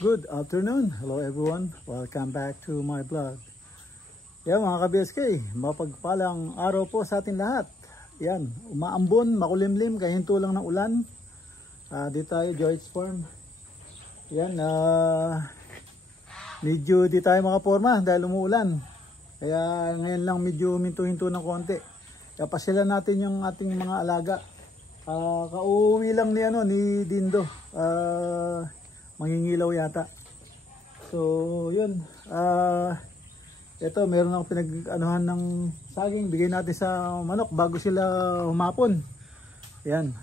Good afternoon. Hello everyone. Welcome back to my vlog. Yan mga ka-BSK, mapagpalang araw po sa ating lahat. Yan, umaambon, makulimlim, kahinto lang ng ulan. Dito tayo, George Farm. Yan, medyo di tayo makaporma dahil umuulan. Kaya ngayon lang medyo minto-hinto ng konti. Kaya pasyalan natin yung ating mga alaga. Kauwi lang ni Dindo. Mangingilaw yata. So yun, ito meron ako pinag-anuhan ng saging, bigay natin sa manok bago sila humapon. Yan,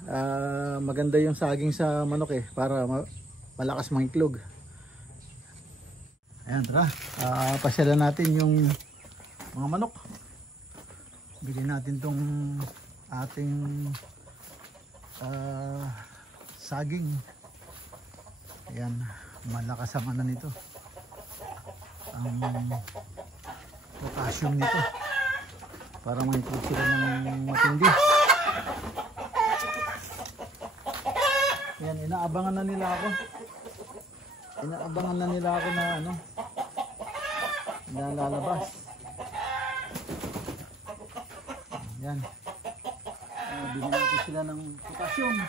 maganda yung saging sa manok para malakas mangiklog. Ayan, tara, pasyalan natin yung mga manok. Bigay natin tong ating saging. Ayan, malakas ang ano nito, ang potassium nito para maitlog sila ng matindi. Ayan, inaabangan na nila ako na ano, na lalabas. Ayan, bigyan natin sila ng potassium.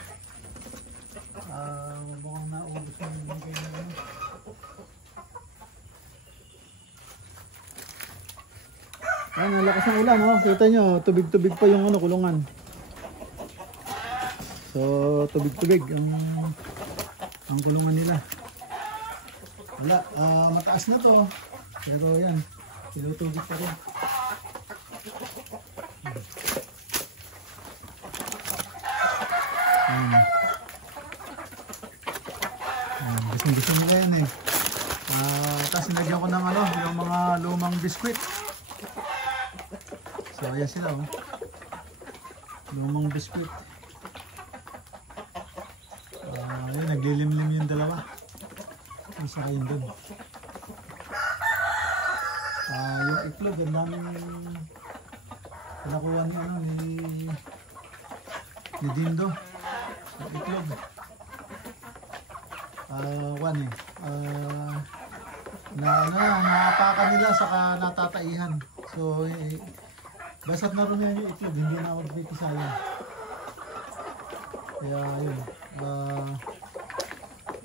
Mukhang naubos na yung kayo na ano. Ayan, ang lakas ng ulan, oh. Kita nyo, tubig-tubig pa yung ano, kulungan. So, tubig-tubig ang kulungan nila. Wala, mataas na to. Pero yan, tinutubig pa rin. Gusto mo yan eh. Tapos nilagyan ko ng ano, yung mga lumang biskwit. So ayan sila, oh. Lumang biskwit. Ayan, naglilimlim yung dalawa. Isa kayo doon. Yung itlog, ang daming pinakuha ni ano, ni Dindo. Yung itlog. Naapakan nila saka natataihan. So basat na rin yan yung itlog, hindi na ako nagpipisayan. Kaya yun,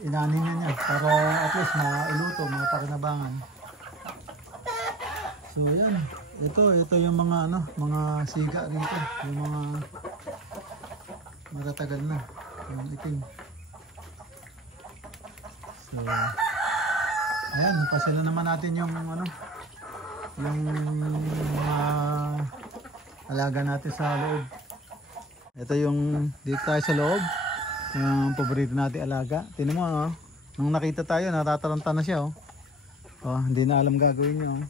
inanin niya para at least mailuto, mapakinabangan. So yan, ito yung mga ano, mga siga dito, yung mga matatagal na, yung itim. So ayan, pasila naman natin yung ano, yung mga alaga natin sa loob. Ito yung dito tayo sa loob, yung paborito natin alaga. Tingnan mo, oh, nung nakita tayo natataranta na siya, oh. Hindi na alam gagawin niya, oh.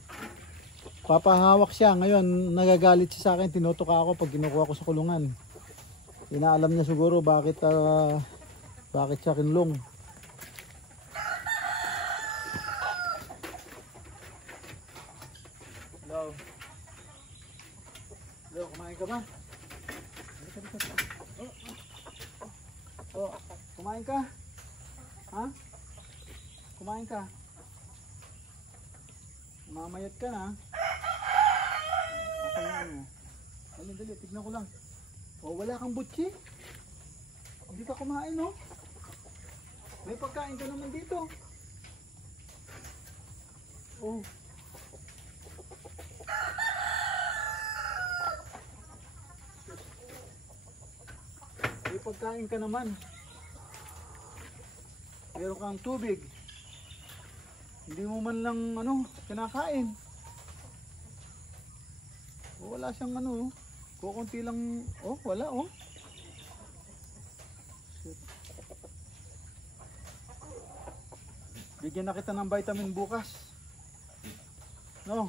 Papahawak siya, ngayon nagagalit siya sa akin, tinutuka ako pag kinukuha ko sa kulungan. Inaalam niya siguro bakit siya kinulong. Hello, kumain ka ba? Kumain ka? Ha? Kumain ka? Mamayat ka na. Okay, ano? Dali, tignan ko lang. Oh, wala kang butchi. Hindi ka kumain, no? May pagkain ka naman dito. Oh. May pagkain ka naman. Meron kang tubig. Hindi mo man lang ano, kinakain. Oh, wala siyang ano, kukunti lang. Oh, wala oh. Shit. Bigyan na kita ng vitamin bukas. No,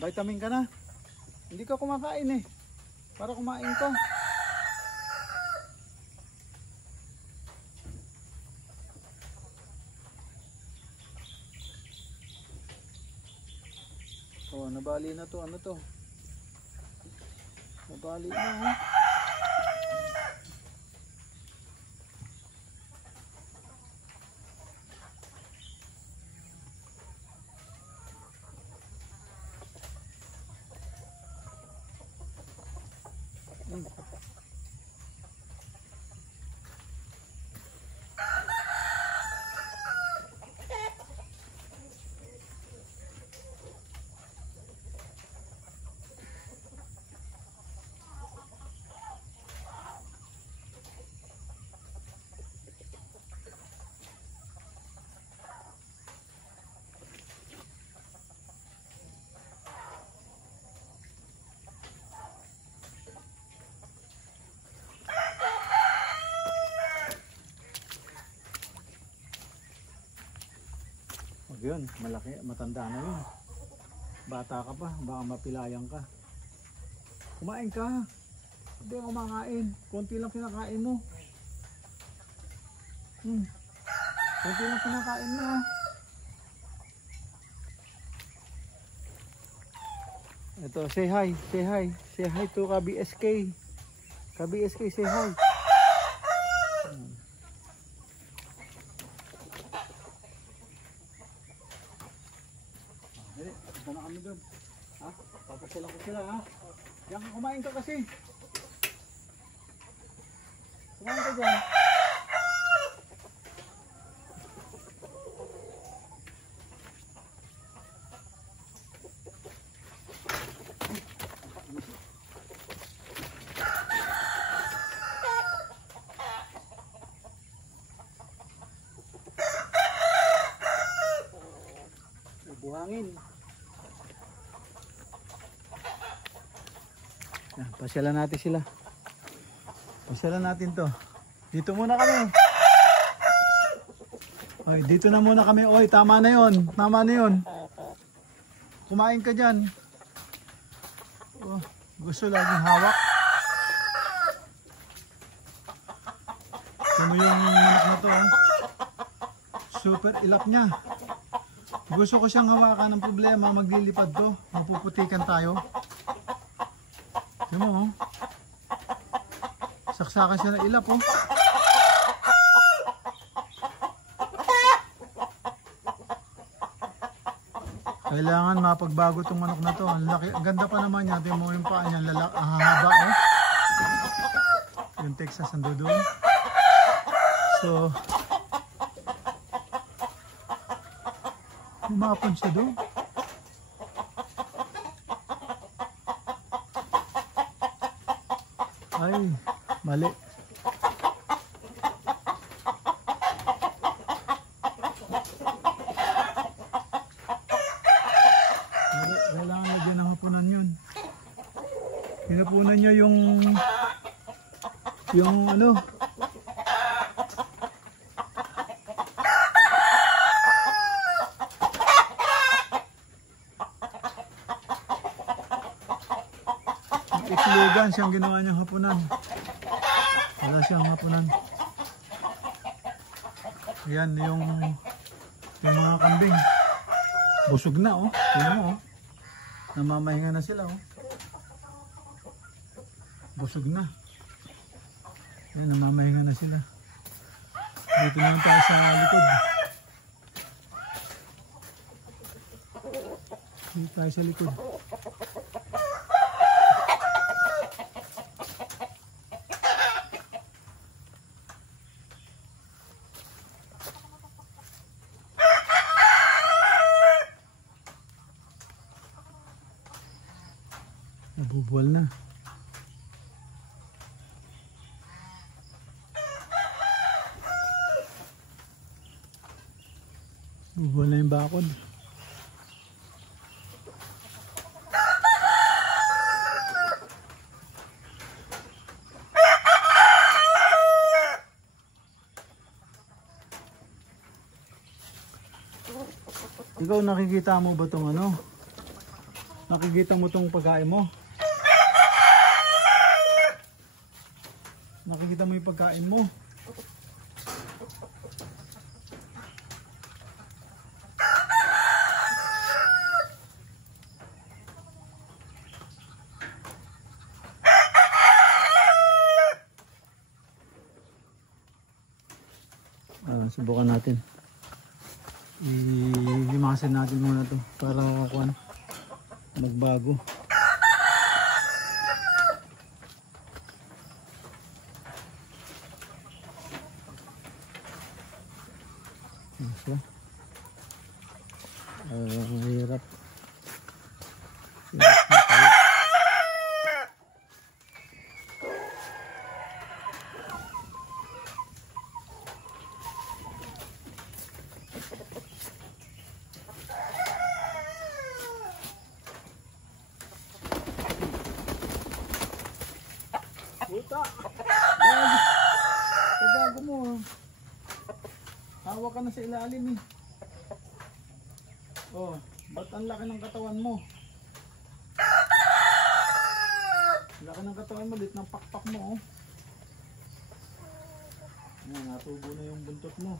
vitamin ka na. Hindi ka kumakain eh. Para kumain ka. Oh, nabali na to. Ano to? Nabali na ha. Yun, malaki, matanda na yun. Bata ka pa, baka mapilayan ka. Kumain ka. Hindi ako kumakain. Konti lang kinakain mo. Konti lang kinakain mo. Ito, say hi, say hi. Say hi to KBSK. KBSK, say hi. Punta na kami doon. Ha? Papasalan ko sila ha. Diyan ka, kumain ka kasi. Kumain ka dyan. Buhangin. Yan, pasyalan natin sila. Pasyalan natin to. Dito muna kami. Oy, dito na muna kami. Oy, tama na 'yon. Tama na 'yon. Kumain ka diyan. Oh, gusto laging hawak. Ano yung manok na to? Oh? Super ilap niya. Gusto ko siyang hawakan ng problema, maglilipad to. Mapuputikan tayo. Tignan mo, oh. Saksakan siya ng ilap, oh. Kailangan mapagbago itong manok na to. Ang laki, ang ganda pa naman niya. Tingnan mo yung paa niya, hahaba, oh. Yung Texas ando doon. So, lumapon siya doon. Ay, mali. Kailangan lagyan ng hapunan yun. Hinapunan niya yung ano, iklugan siyang ginawa niyang hapunan. Wala siyang hapunan. Ayan yung mga kambing. Busog na oh. Tingnan mo oh. Namamahinga na sila oh. Busog na. Ayan, namamahinga na sila. Dito na yung pang sa likod. Dito tayo sa likod. Nabubuwal na. Nabubuwal na yung bakod. Ikaw, nakikita mo ba itong ano? Nakikita mo itong pagkain mo? Nakikita mo yung pagkain mo? Subukan natin. Limasin natin muna to para magbago. Mahirap. Buta! Pagago mo. Hawak ka na sa ilalim eh. Oh, ba't ang laki ng katawan mo? Laki ng katawan mo, lit ng pakpak mo oh. Ayan, natubo na yung buntot mo.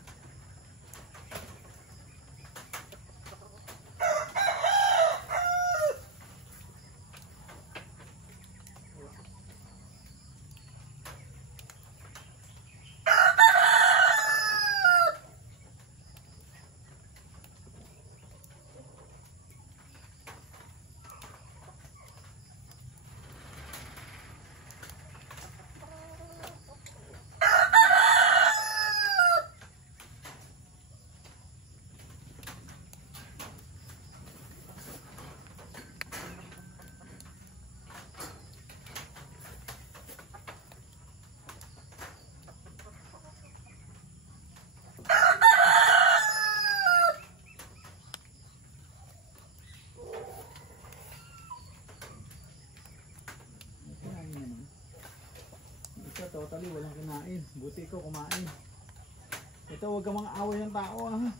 Totally walang kinain. Buti ko kumain. Ito, huwag kang mga away ng tao ha.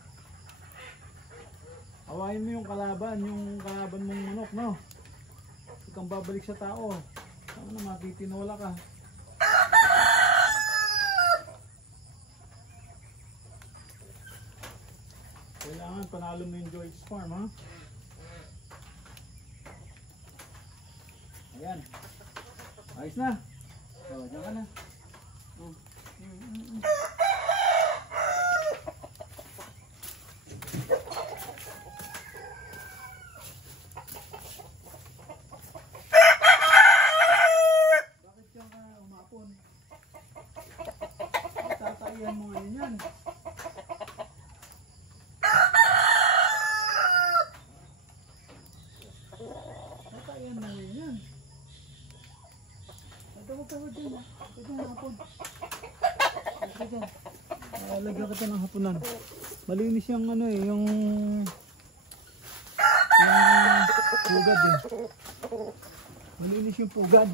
Awayin mo yung kalaban mong manok, no? Huwag kang babalik sa tao. Tama na, matitinola ka. Kailangan panalo mo yung Joyce Farm ha. Ayan. Ayos na. Oh, diyan ka na. Bakit diyan ka umapon? Tataihan mo ngayon yan. Tataihan mo ngayon yan. Tawag dyan. Lagyan kita ng hapunan. Malinis yung ano eh, yung pugad eh. Malinis yung pugad.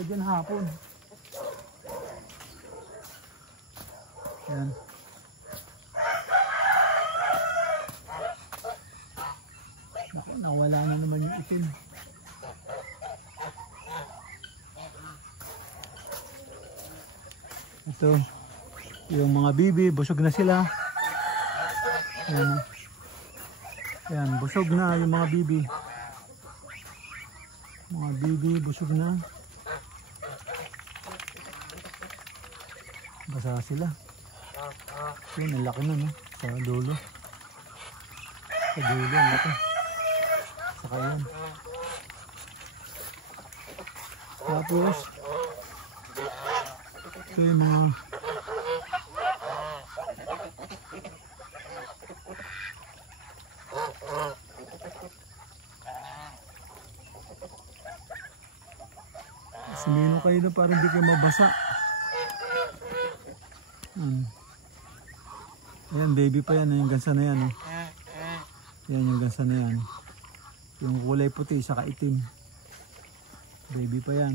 Lagyan hapon. Yan. Nawala na naman yung itim. Ito, yung mga bibi, busog na sila. Ayan, ayan, busog na yung mga bibi. Mga bibi, busog na. Basa sila. Yun, ang laki na no, sa dulo. Sa dulo, ang laki. Saka yan. Tapos, ito yung mga sumino kayo na para hindi kayo mabasa. Ayan, baby pa yan. Yung gansa na yan. Oh. Yan yung gansa na yan. Yung kulay puti, saka itim. Baby pa yan.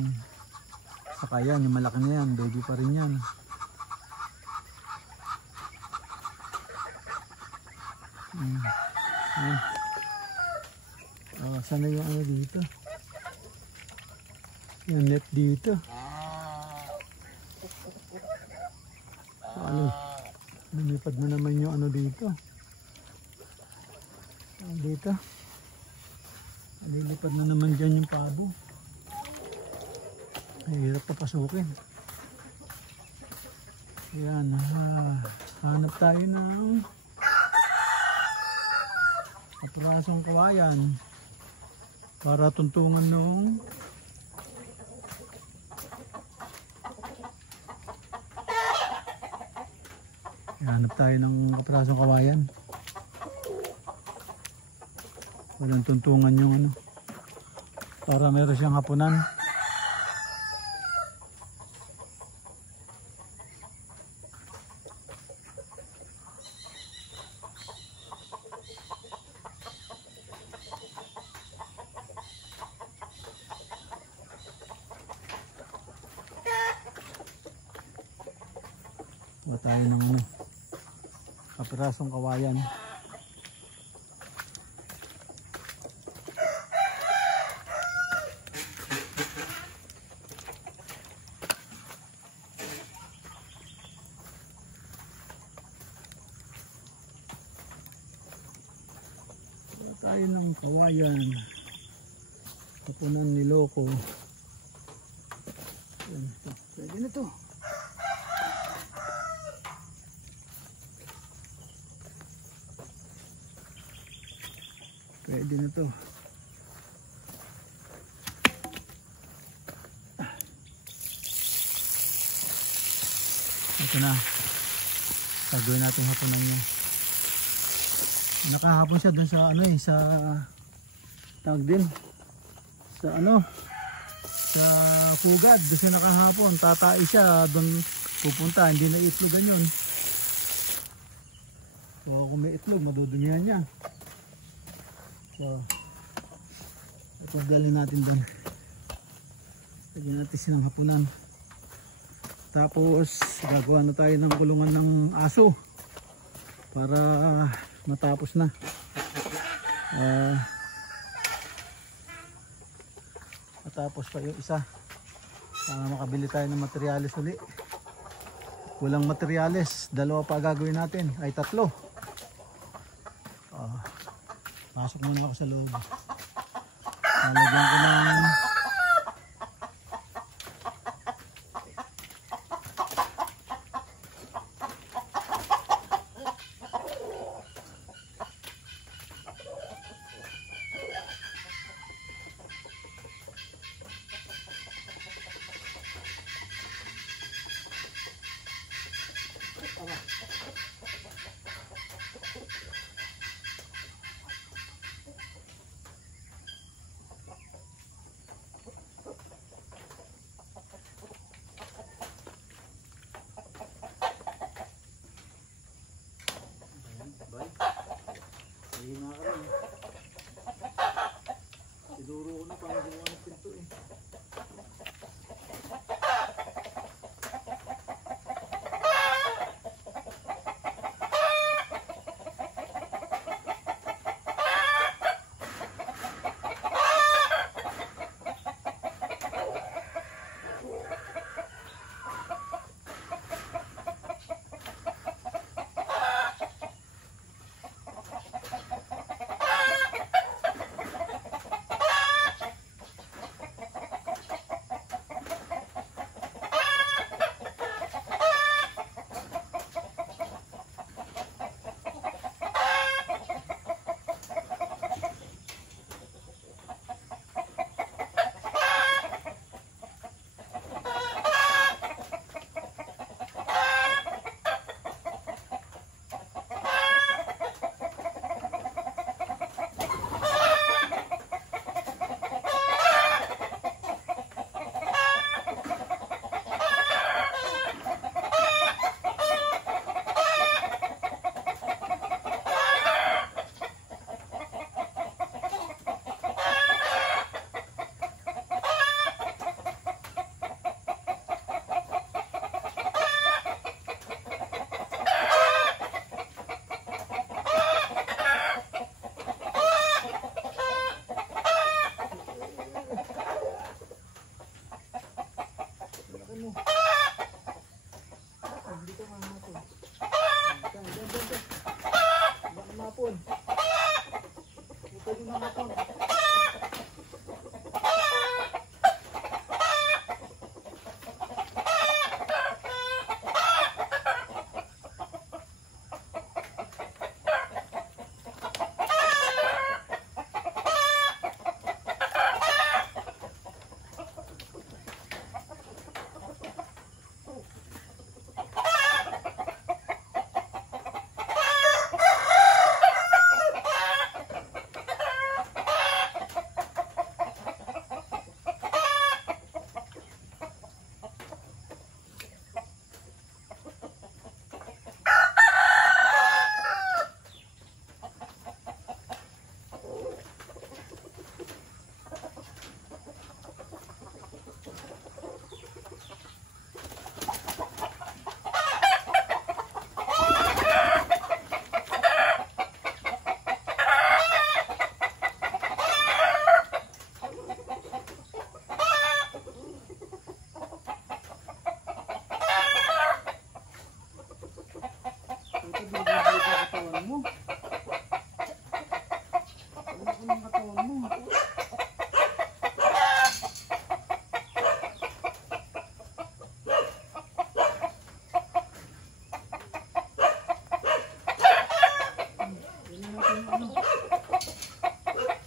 Saka yan, yung malaki na yan. Baby pa rin yan. Sana yung ano dito. Yung net dito. So, ano? Lumipad na naman yung ano dito. Dito. Lilipad na naman dyan yung pabo. Mahirap papasukin. Yan. Hanap tayo ng klasong kawayan para tuntungan nung hanap tayo ng kaprasong kawayan. Walang tuntungan yung ano. Para meron siyang hapunan. Wala tayo ng ano. Kaprasong kawayan. Tayo ng kawayan, kapunan ni Loco. Pwede na to. Pwede na to. Ito na. Gagawin natin hapunan niya. Nakahapon siya dun sa ano eh, sa tawag din sa ano, sa pugad. Doon siya nakahapon, tatai siya doon pupunta, hindi na itlogan yun. So kung may itlog, madudumihan niya. So ito dalhin natin doon. Lagyan natin silang hapunan. Tapos gagawa na tayo ng kulungan ng aso para matapos na. Matapos pa yung isa para makabili tayo ng materyales uli. Kulang materyales, dalawa pa gagawin natin, ay tatlo. Pasok muna ako sa loob. Lalagyan ko ng siguro ko na parang ginawa ng pinto eh. hapon. Ito yung ng hapon.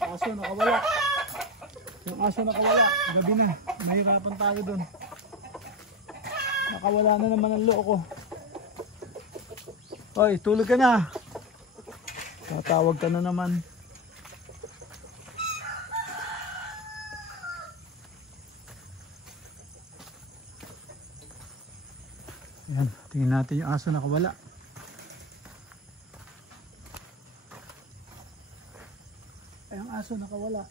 Aso nakawala. Yung aso nakawala. Gabi na. Mahirapan tayo doon. Nakawala na naman ang loo ko. Hoy, tulog ka na. Tatawag ka na naman. Ayan, tingnan natin yung aso nakawala. Ay, ang aso nakawala.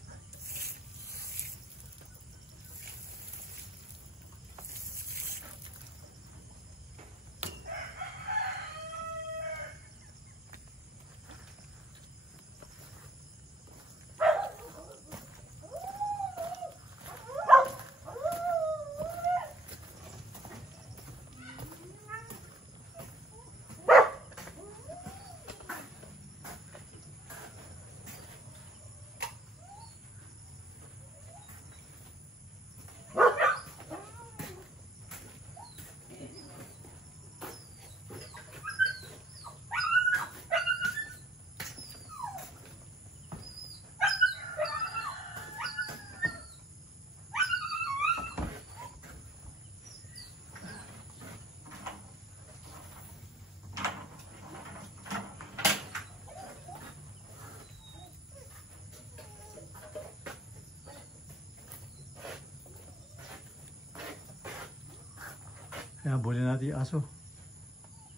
Kaya bulin natin yung aso.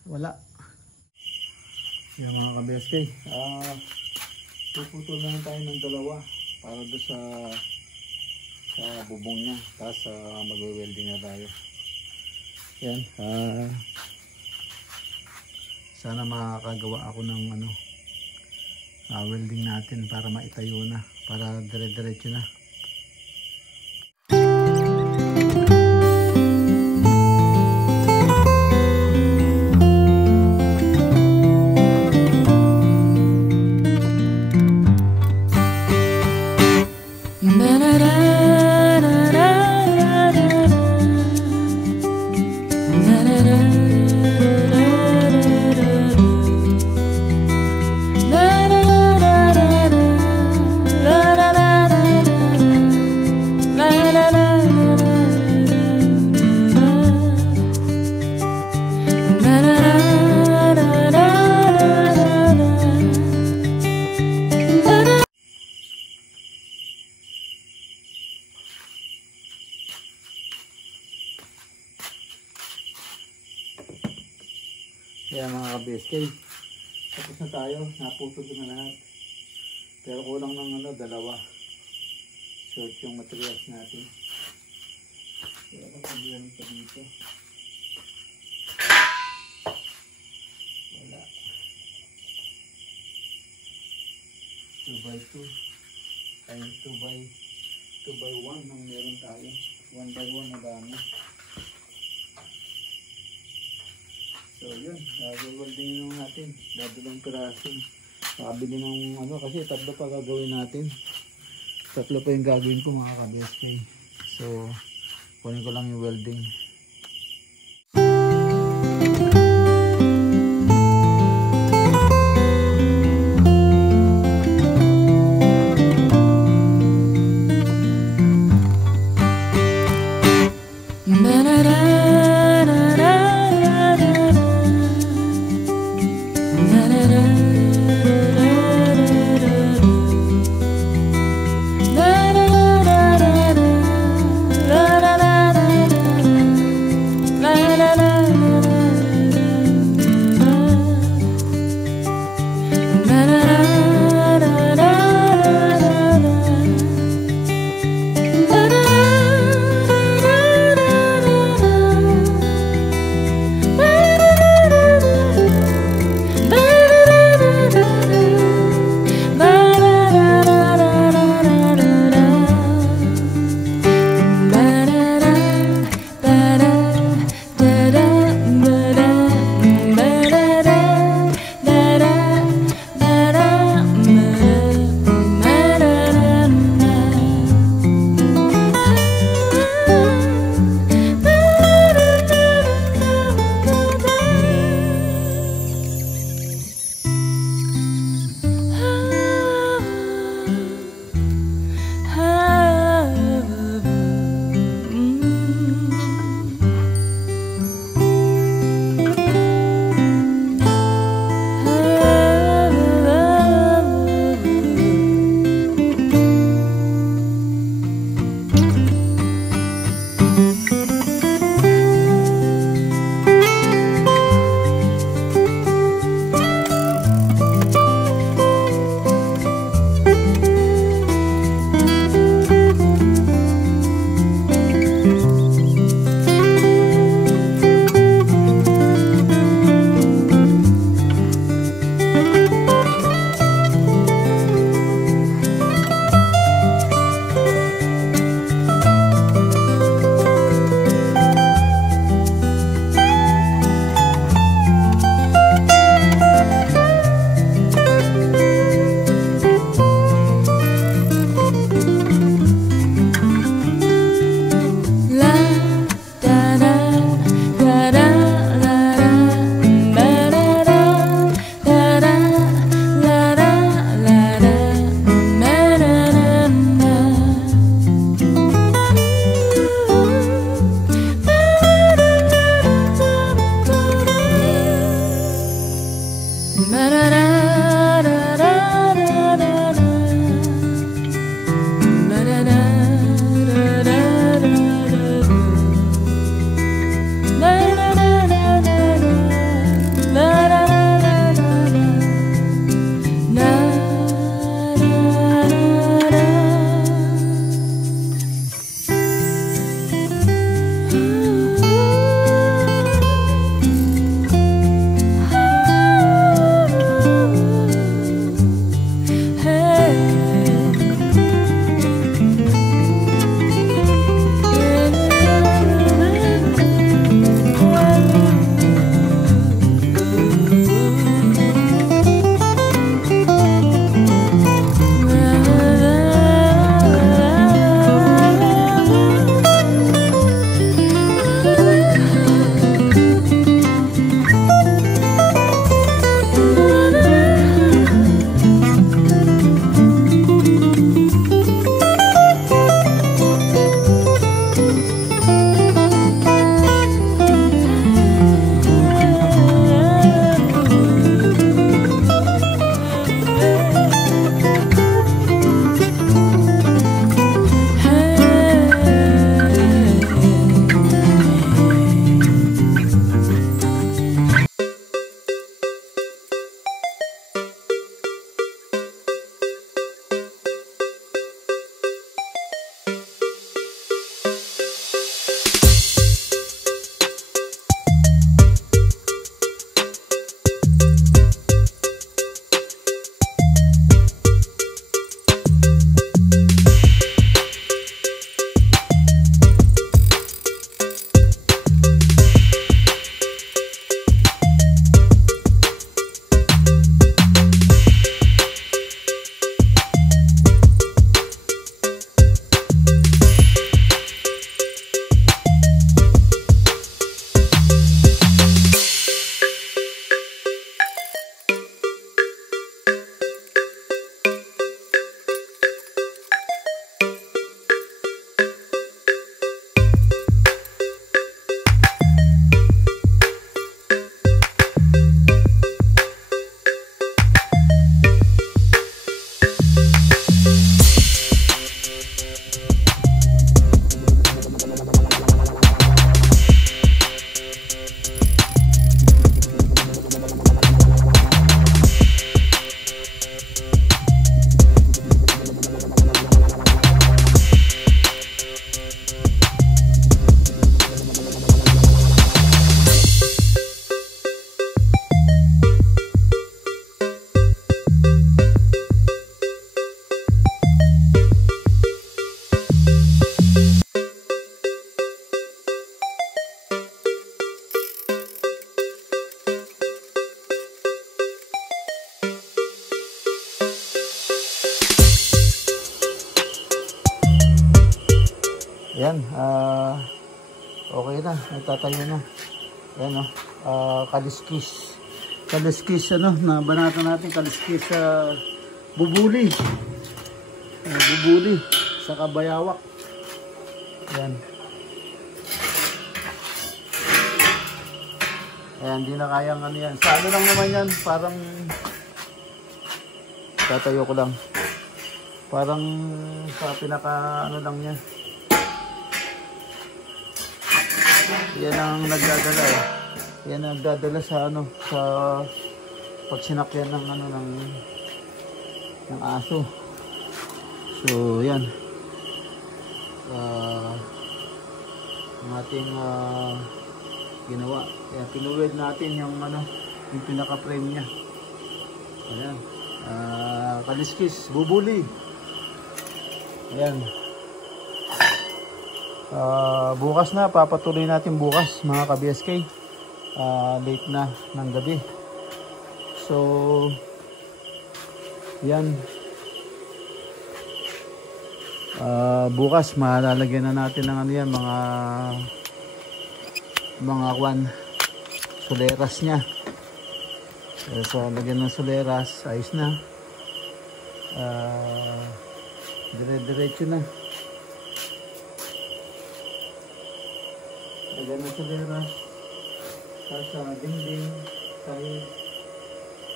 Wala. Yan mga ka-BSK. Puputol lang tayo ng dalawa para doon sa bubong niya. Tapos mag-welding na tayo. Yan. Sana makakagawa ako ng welding natin para maitayo na. Para dire-diretso na. Kaya mga ka-BSK, tapos na tayo, naputol na lahat. Pero kulang ng dalawa. Short yung materials natin. Kaya kapag pa dito. Wala. 2x2. Ay 2x1 ang meron tayo. 1x1 na dami. So yun, welding natin, dadalang piraso. Pakabili ng ano, kasi tatlo pa gagawin natin. Tatlo pa yung gagawin ko mga ka-best play. So, kunin ko lang yung welding. Ayan, okay na, nagtatayo na. Ayan, kaliskis. Kaliskis, na banata natin, kaliskis sa bubuli. Bubuli, sa kabayawak. Ayan. Ayan, di na kayang ano yan. Sa ano lang naman yan, parang tatayo ko lang. Parang sa pinaka ano lang niya. Yan ang nagdadala eh. Yan ang nagdadala sa ano, sa pagsinakyan ng ano ng aso. So yan. Ang ating ginawa. Kaya pinuwid natin yung ano, yung pinaka-frame niya. Ayan. Kaliskis, bubuli. Ayan. Bukas na, papatuloy natin bukas mga ka-BSK. Late na ng gabi. So, yan. Bukas malalagyan na natin ng ano yan, mga soleras niya. So, lagyan ng soleras, ayos na. Dire-diretso na. Lagyan ng soleras. Sa dingding tayo.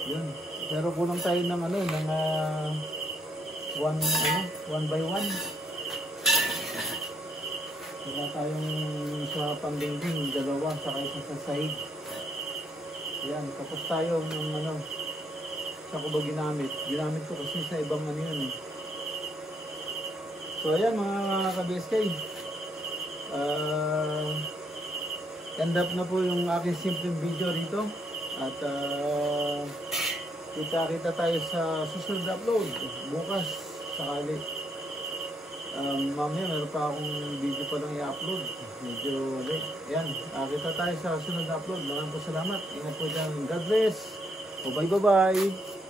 Yun. Pero kulang tayo ng ano, ng 1 by 1. Wala tayong sa pangdingding, dalawa, saka isa sa side. Ayan, tapos tayo ng ano, sa ko ba ginamit? Ginamit ko kasi sa ibang ano yun eh. So ayan mga ka-BSK. End up na po yung aking simpleng video rito. At kita tayo sa susunod na upload. Bukas, sakali. Mamaya meron pa akong video pa lang i-upload. Medyo late. Ayan, kita tayo sa susunod na upload. Maraming po salamat. Ingat po dyan. God bless. Bye bye.